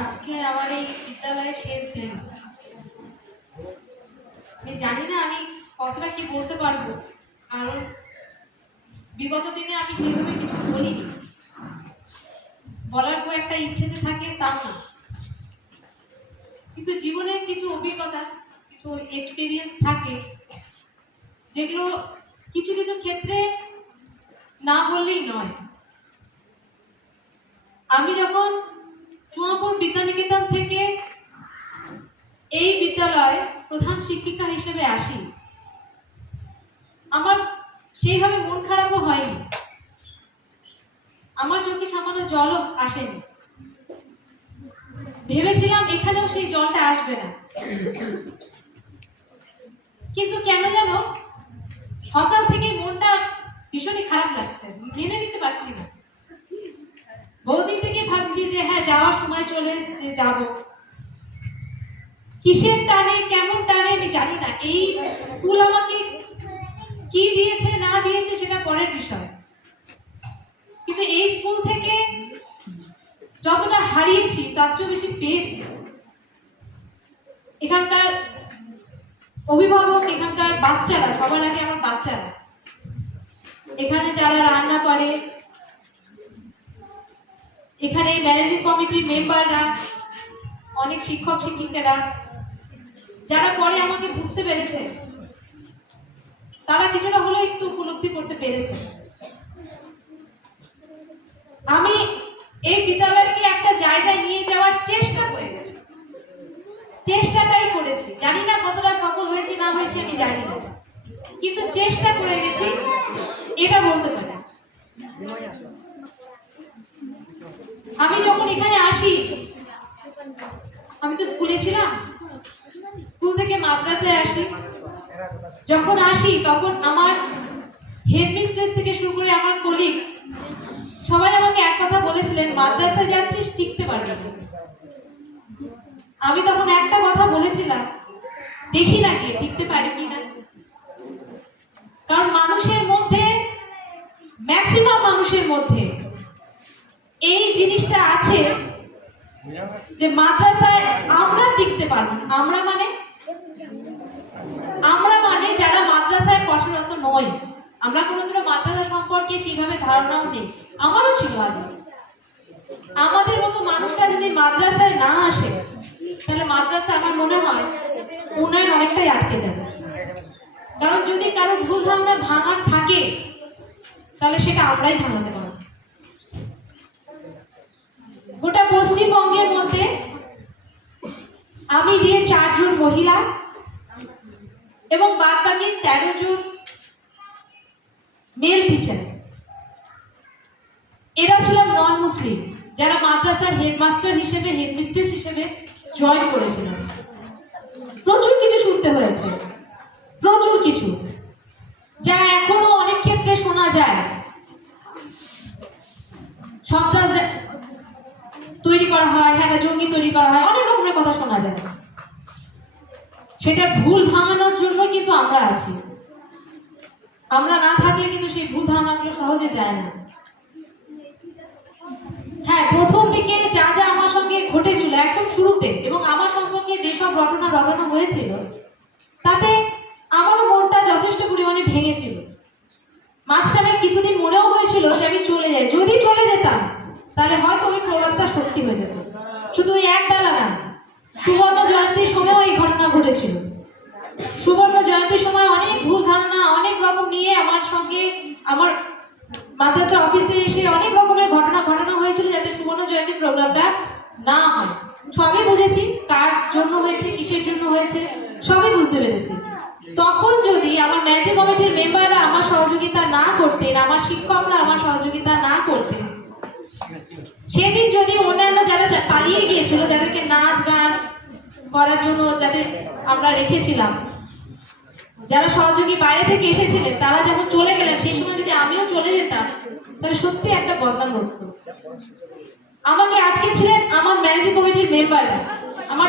আজকে আমার এই বিদ্যালয়ের শেষ দিন। আমি জানি না আমি কতটা কি বলতে পারবো, কারণ বিগত দিনে আমি সেইভাবে কিছু বলিনি। বলার পর একটা ইচ্ছেতে থাকে তা না, কিন্তু জীবনের কিছু অভিজ্ঞতা, কিছু এক্সপিরিয়েন্স থাকে যেগুলো কিছু কিছু ক্ষেত্রে না বললেই নয়। আমি যখন চুয়াপুর বিদ্যানিকেতন থেকে এই বিদ্যালয় প্রধান শিক্ষিকা হিসেবে আসি, আমার সেইভাবে মন খারাপও হয়নি, আমার চোখে সামান্য জলও আসেনি। ভেবেছিলাম এখানেও সেই জলটা আসবে না, কিন্তু কেন যেন সকাল থেকে মনটা ভীষণই খারাপ লাগছে, মেনে নিতে পারছি না। বহুদিন থেকে ভাবছি যে হ্যাঁ, যাওয়ার সময় চলে এসেছে, যাব। কিসের টানে, কেমন টানে আমি জানি না। এই স্কুল আমাকে কি দিয়েছে না দিয়েছে সেটা পরের বিষয়, কিন্তু এই স্কুল থেকে যতটা হারিয়েছি তার চেয়ে বেশি পেয়েছি। এখানকার অভিভাবক, এখানকার বাচ্চারা, সবার আগে আমার বাচ্চারা, এখানে যারা রান্না করে, এখানে ম্যানেজিং কমিটির মেম্বাররা, অনেক শিক্ষক শিক্ষিকারা যারা পরে আমাকে বুঝতে পেরেছে, তারা কিছুটা হলেও একটু উপলব্ধি করতে পেরেছে। আমি এই বিদ্যালয়কে একটা জায়গায় নিয়ে যাওয়ার চেষ্টা করে গেছি, চেষ্টাটাই করেছি। জানি না কতটা সফল হয়েছি না হয়েছে আমি জানি না, কিন্তু চেষ্টা করে গেছি, এটা বলতে পারি। আমি যখন এখানে আসি, আমি তো স্কুলে ছিলাম, স্কুল থেকে মাদ্রাসায় আসি। যখন আসি তখন আমার হেডমিস্ট্রেস থেকে শুরু করে আমার কলিগ সবাই আমাকে এক কথা বলেছিলেন, মাদ্রাসায় যাচ্ছিস, টিকতে পারবি না। আমি তখন একটা কথা বলেছিলাম, দেখি না গিয়ে টিকতে পারি কিনা। কারণ মানুষের মধ্যে, ম্যাক্সিমাম মানুষের মধ্যে এই জিনিসটা আছে যে মাদ্রাসায় আমরা টিকতে পারবো। আমরা মানে যারা মাদ্রাসায় পড়াশোনারত নয়, আমরা কোনোদিনও মাদ্রাসা সম্পর্কে সেইভাবে ধারণাও নেই, আমারও ছিল আগে। আমাদের মতো মানুষরা যদি মাদ্রাসায় না আসে, তাহলে মাদ্রাসা আমার মনে হয় উন্নয়ন অনেকটাই আটকে যাবে। কারণ যদি কারো ভুল ধারণা ভাঙার থাকে, তাহলে সেটা আমরাই ভাঙাতে পারবো। গোটা পশ্চিমবঙ্গের মধ্যে আমি দিয়ে 4 জন মহিলা এবং বাদ বাকি 13 জন মেল টিচার, এরা ছিলাম নন মুসলিম, যারা মাদ্রাসার হেডমাস্টার হিসেবে, হেডমিস্ট্রেস হিসেবে জয়েন করেছিলেন। প্রচুর কিছু শুনতে হয়েছে, প্রচুর কিছু, যা এখনো অনেক ক্ষেত্রে শোনা যায়। সন্ত্রাস তৈরি করা হয়, হ্যাঁ জঙ্গি তৈরি করা হয়, অনেক রকমের কথা শোনা যায়। সেটা ভুল ভাঙানোর জন্য কিন্তু আমরা আছি। আমরা না থাকলে কিন্তু সেই ভুল ধারণাগুলো সহজে যায় না। হ্যাঁ, প্রথম দিকে যা যা আমার সঙ্গে ঘটেছিল একদম শুরুতে, এবং আমার সম্পর্কে যেসব ঘটনা রটানো হয়েছিল, তাতে আমার মনটা যথেষ্ট পরিমাণে ভেঙেছিল। মাঝখানে কিছুদিন মনেও হয়েছিল যে আমি চলে যাই। যদি চলে যেতাম তাহলে হয়তো ওই প্রবাদটা সত্যি হয়ে যেত। শুধু ওই এক বেলা না, সুবর্ণ জয়ন্তীর সময়ও এই ঘটনা ঘটেছিল। সুবর্ণ জয়ন্তীর সময় অনেক ভুল ধারণা, অনেক রকম নিয়ে আমার সঙ্গে, আমার মাদ্রাসা অফিসে এসে অনেক রকমের ঘটনা ঘটানো হয়েছিল, যাতে সুবর্ণ জয়ন্তী প্রোগ্রামটা না হয়। সবই বুঝেছি কার জন্য হয়েছে, কিসের জন্য হয়েছে, সবই বুঝতে পেরেছি। তখন যদি আমার ম্যানেজিং কমিটির মেম্বাররা আমার সহযোগিতা না করতেন, আমার শিক্ষকরা আমার সহযোগিতা না করতেন, সেদিন যদি অন্যান্য যারা পালিয়ে গিয়েছিল, যাদেরকে নাচ গান করার জন্য যাদের আমরা রেখেছিলাম, যারা সহযোগী বাইরে থেকে এসেছিলেন, তারা যখন চলে গেলেন, সেই সময় যদি আমিও চলে যেতাম, তাহলে সত্যি একটা বদনাম ঘটতো। আমাকে আটকে ছিলেন আমার ম্যানেজিং কমিটির মেম্বাররা, আমার